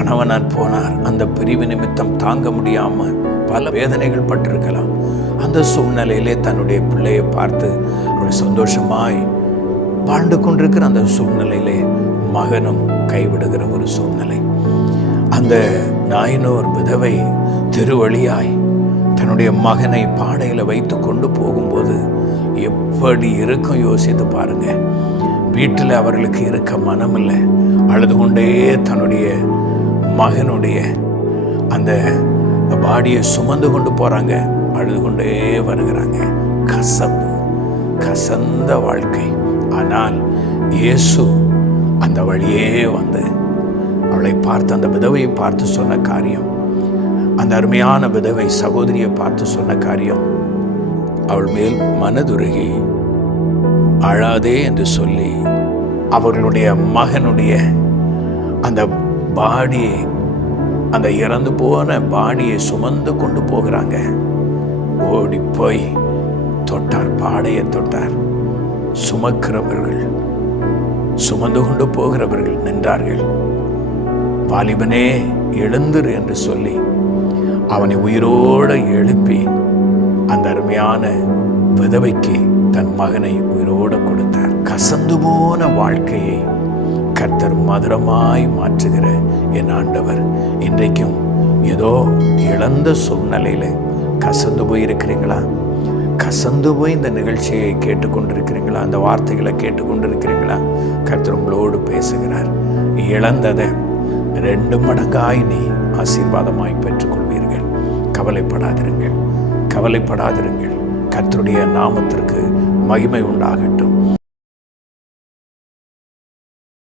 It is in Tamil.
கணவனார் போனார். அந்த பிரிவு நிமித்தம் தாங்க முடியாமல் பல வேதனைகள் பட்டிருக்கலாம். அந்த சூழ்நிலையிலே தன்னுடைய பிள்ளையை பார்த்து அவள் சந்தோஷமாய் வாழ்ந்து கொண்டிருக்கிற அந்த சூழ்நிலையிலே மகனும் கைவிடுகிற ஒரு சூழ்நிலை. அந்த நாயினோர் விதவை திருவழியாய் தன்னுடைய மகனை பாடையில் வைத்து கொண்டு போகும்போது எப்படி இருக்கும் யோசித்து பாருங்க. வீட்டில் அவர்களுக்கு இருக்க மனம் இல்லை. அழுது கொண்டே தன்னுடைய மகனுடைய அந்த பாடியை சுமந்து கொண்டு போகிறாங்க. அழுது கொண்டே வருகிறாங்க. கசந்த வாழ்க்கை. ஆனால் இயேசு அந்த வழியே வந்து அவளை பார்த்து, அந்த விதவையை பார்த்து சொன்ன காரியம், அந்த அருமையான விதவை சகோதரியை பார்த்து சொன்ன காரியம், அவள் மேல் மனதுருகி அழாதே என்று சொல்லி அவர்களுடைய மகனுடைய அந்த பாடியை, அந்த இறந்து போன பாடியை சுமந்து கொண்டு போகிறாங்க. ஓடி போய் தொட்டார், பாடையை தொட்டார். சுமக்கிறவர்கள், சுமந்து கொண்டு போகிறவர்கள் நின்றார்கள். வாலிபனே எழுந்துரு என்று சொல்லி அவனை உயிரோடு எழுப்பி அந்த அருமையான விதவைக்கு தன் மகனை உயிரோடு கொடுத்தார். கசந்து போன வாழ்க்கையை கர்த்தர் மதுரமாய் மாற்றுகிற என் ஆண்டவர் இன்றைக்கும் ஏதோ இழந்த சூழ்நிலையில கசந்து போயிருக்கிறீங்களா? கசந்து போய் இந்த நிகழ்ச்சியை கேட்டுக்கொண்டிருக்கிறீங்களா? அந்த வார்த்தைகளை கேட்டுக்கொண்டிருக்கிறீங்களா? கர்த்தர் உங்களோடு பேசுகிறார். இழந்ததை 2 மடங்காய் நீ ஆசீர்வாதமாய் பெற்றுக்கொள்வீர்கள். கவலைப்படாதிருங்கள். கர்த்தருடைய நாமத்திற்கு மகிமை உண்டாகட்டும்.